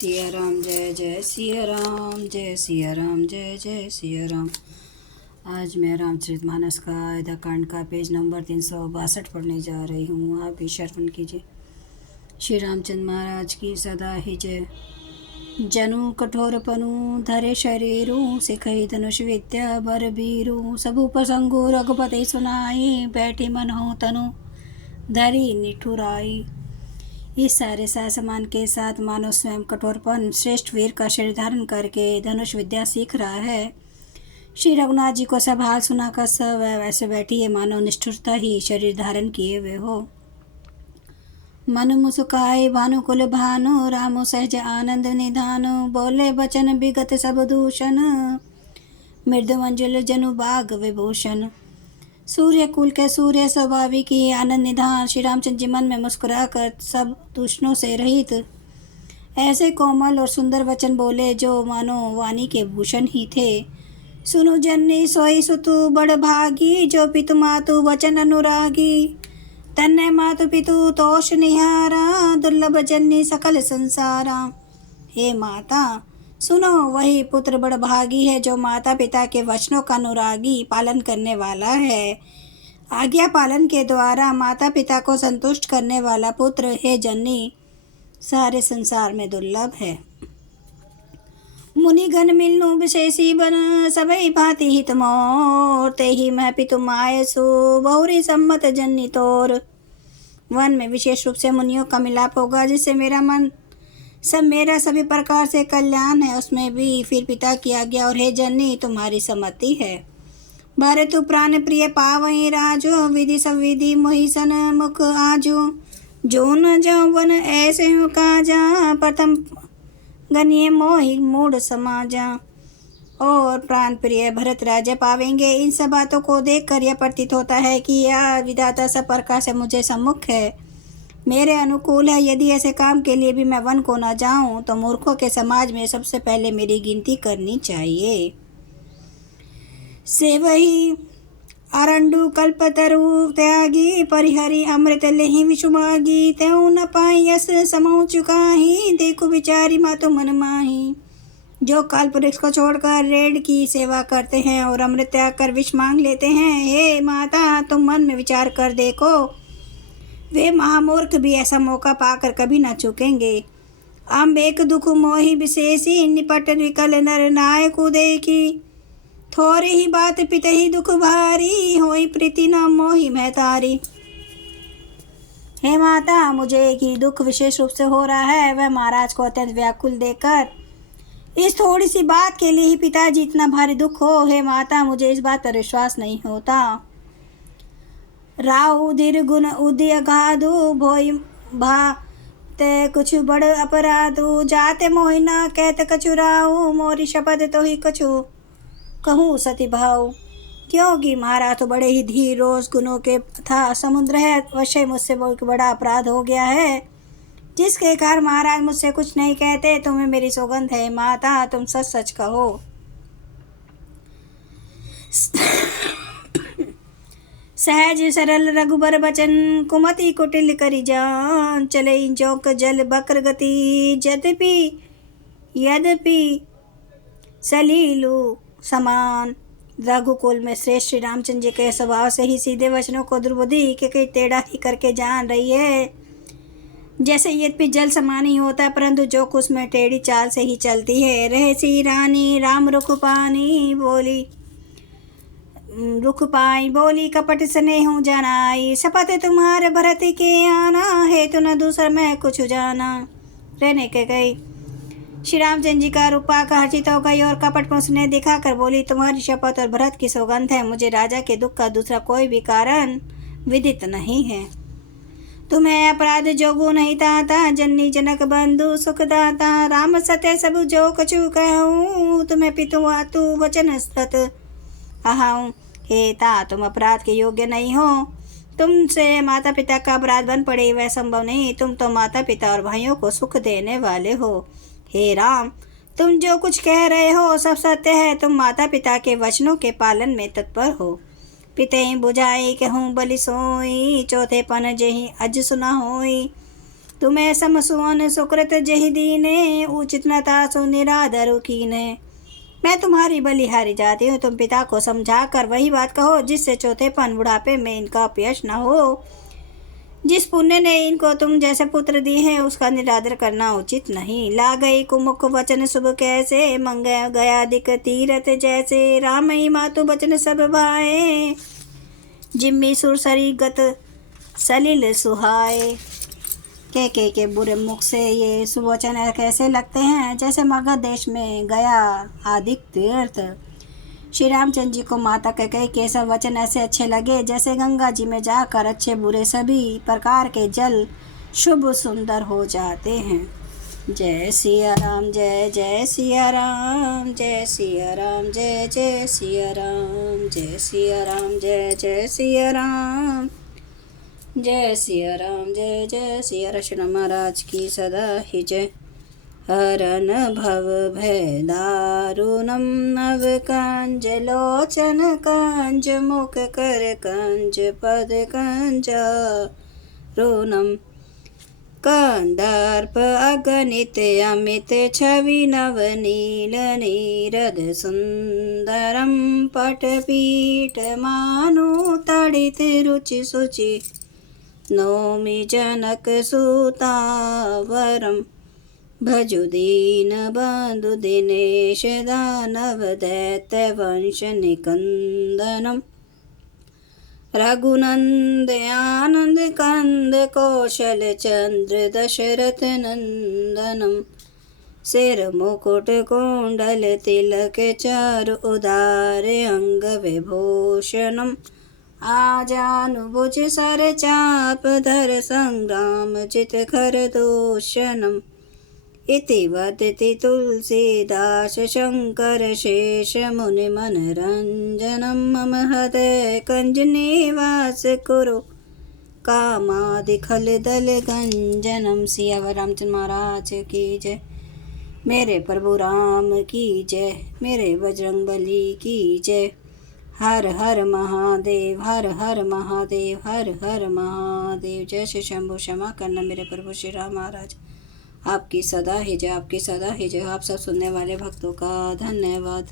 सिया राम जय जय सिया राम, जय सिया राम, जय जय सिया राम। आज मैं रामचरितमानस का आधा कांड का पेज नंबर 362 पढ़ने जा रही हूँ। आप भी श्रवण कीजिए। श्री रामचंद्र महाराज की सदा ही जय। जनु कठोर पनु धरे शरीरू, सिखई धनुष विद्या बर बीरू। सबु प्रसंगु रघुपति सुनाई, बैठी मन हो तनु धरी निठुराई। इस सारे सामान के साथ मानव स्वयं कठोरपन श्रेष्ठ वीर का शरीर धारण करके धनुष विद्या सीख रहा है। श्री रघुनाथ जी को सब हाल सुनाकर सब वैसे बैठी है मानव निष्ठुरता ही शरीर धारण किए हुए हो। मन मुस्काए भानुकुल भानु, रामो सहज आनंद निधानु। बोले बचन विगत सब दूषण, मृदु मंजुल जनु बाग विभूषण। सूर्य कुल के सूर्य स्वाभाविक ही आनंद निधान श्री रामचंद्र जी मन में मुस्कुरा कर सब दूषणों से रहित ऐसे कोमल और सुंदर वचन बोले जो मानो वाणी के भूषण ही थे। सुनु जननी सोई सुतु बड़ भागी, जो पितु मातु वचन अनुरागी। तन्ने मातु पितु तोष निहारा, दुर्लभ जननी सकल संसारा। हे माता सुनो, वही पुत्र बड़ भागी है जो माता पिता के वचनों का अनुरागी पालन करने वाला है। आज्ञा पालन के द्वारा माता पिता को संतुष्ट करने वाला पुत्र हे जननी सारे संसार में दुर्लभ है। मुनिगण मिलनु विशेषी बन, सबई भांति हित मोर। ते ही मैं पितु माय सु, बहुरी सम्मत जननी तोर। वन में विशेष रूप से मुनियों का मिलाप होगा, जिससे मेरा मन सब मेरा सभी प्रकार से कल्याण है। उसमें भी फिर पिता की आज्ञा और हे जननी तुम्हारी सम्मति है। भरतु प्राण प्रिय पावई राजो, विधि सब विधि मोहि सन मुख आजो। जो न जौवन ऐसे हूँ काजा, प्रथम गनिये मोहि मूढ़ समाजा। और प्राण प्रिय भरत राजा पावेंगे। इन सब बातों को देखकर यह प्रतीत होता है कि यह विधाता सब प्रकार से मुझे सम्मुख है, मेरे अनुकूल है। यदि ऐसे काम के लिए भी मैं वन को न जाऊं तो मूर्खों के समाज में सबसे पहले मेरी गिनती करनी चाहिए। से वही अरंडु कल्पतरु त्यागी, परिहरी अमृत लेहि विषुमागी। त्यों न पाई यस समो चुकाही, देखो विचारी मातो मन माही। जो कल्प वृक्ष को छोड़कर रेड़ की सेवा करते हैं और अमृत त्याग कर विष मांग लेते हैं, हे माता तुम मन में विचार कर देखो, वे महामूर्ख भी ऐसा मौका पाकर कभी न चूकेंगे। अम्ब एक दुख मोहि विशेषी, निपट विकल नर नायक देखी। थोड़ी ही बात पिते ही दुख भारी, होई प्रीति न मोहि मैं तारी। हे माता मुझे एक ही दुख विशेष रूप से हो रहा है, वह महाराज को अत्यंत व्याकुल देखकर। इस थोड़ी सी बात के लिए ही पिताजी इतना भारी दुख हो। हे माता मुझे इस बात पर विश्वास नहीं होता। राहु धीर गुण उदय अगाधु, भोई भा ते कुछ बड़ अपराधु। जाते मोहि ना कहत कछु राहु, मोरी शपथ तो ही कछु कहूँ सती भाव। क्योंकि महाराज तो बड़े ही धीर रोज गुणों के था समुद्र है, अवश्य मुझसे बहुत बड़ा अपराध हो गया है, जिसके कारण महाराज मुझसे कुछ नहीं कहते। तुम्हें मेरी सौगंध है माता, तुम सच सच कहो। सहज सरल रघुबर बचन, कुमति कुटिल करी जान। चले जोक जल बकर गति, यद्यपि सलीलु समान। रघुकुल में श्रेष्ठ श्री रामचंद्र जी के स्वभाव से ही सीधे वचनों को दुर्बुद्धि के कई टेढ़ा ही करके जान रही है। जैसे यद्यपि जल समान ही होता है, परंतु जो कुछ में टेढ़ी चाल से ही चलती है। रहे सी रानी राम रुख पानी, बोली रुख पाई बोली कपट स्नेह जनाई। शपथ तुम्हारे भरत के आना, है तो न दूसर मैं कुछ जाना। रहने के गई श्री रामचंद्र जी का रूपा का हर्षित हो गई और कपट में स्नेह दिखाकर बोली, तुम्हारी शपथ और भरत की सौगंध है, मुझे राजा के दुख का दूसरा कोई भी कारण विदित नहीं है। तुम्हें अपराध जोगु नहीं ताता, जननी जनक बंधु सुखदाता। राम सत्य सब जो कछु कहूँ, तुम्हें पितु आतु वचन सत अहाऊँ। हे ता तुम अपराध के योग्य नहीं हो, तुमसे माता पिता का अपराध बन पड़े वह संभव नहीं। तुम तो माता पिता और भाइयों को सुख देने वाले हो। हे राम तुम जो कुछ कह रहे हो सब सत्य है, तुम माता पिता के वचनों के पालन में तत्पर हो। पिते बुझाई कहूँ बलि सोई, चौथे पन जेहि अज सुना होई। तुम्हें समसुवन सुकृत जहि दीने, उचित न तासु निरादरु कीने। मैं तुम्हारी बलिहारी जाती हूँ, तुम पिता को समझा कर वही बात कहो जिससे चौथेपन बुढ़ापे में इनका अपयश न हो। जिस पुण्य ने इनको तुम जैसे पुत्र दिए हैं उसका निरादर करना उचित नहीं। ला गई कुमुख वचन शुभ कैसे, मंग गया दिक तीरथ जैसे। राम ही मातु बचन सब भाए, जिम्मी सुरसरी गत सलिल सुहाए। के बुरे मुख से ये सुवचन कैसे लगते हैं, जैसे मगध देश में गया आदिक तीर्थ। श्री रामचंद्र जी को माता कैकेयी के सब वचन ऐसे अच्छे लगे जैसे गंगा जी में जाकर अच्छे बुरे सभी प्रकार के जल शुभ सुंदर हो जाते हैं। जय सिया राम, जय जय सिया राम, जय सिया राम, जय जय सिया राम, जय सिया राम, जय जय सिया राम, जय सिया राम, जय जय सिया राम। महाराज की सदा ही जय। हरन भव भय दारुणम, नव कांज लोचन कांज, मुख कर कांज पद कांजारुणम। कंदर्प अगणित अमित छवि, नव नील नीरद सुंदरम। पटपीठ मानु तड़ित रुचि सुचि, नौमि जनक सुतावरम। भजु दीन बंधु दिनेश, दानव दैत्य वंश निकंदनम। रघुनंद आनंद कंद, कौशल चंद्र दशरथ नंदनम। सिर मुकुट कुंडल तिलक, चारु उदार अंग विभूषणम। आजानुभुज सर चाप धर, संग्राम चित खर दूषणम। इति वदति तुलसीदास, शंकर शेष मुनि मनरंजनम। मम हृदय कंज निवास कुरु, कामादि खल दल गंजनम। सियावर रामचंद्र महाराज की जय। मेरे प्रभु राम की जय, मेरे बजरंग बली की जय। हर हर महादेव, हर हर महादेव, हर हर महादेव। जय श्री शंभु। क्षमा करना मेरे प्रभु श्री राम महाराज। आपकी सदा ही जय, आपकी सदा ही जय। आप सब सुनने वाले भक्तों का धन्यवाद।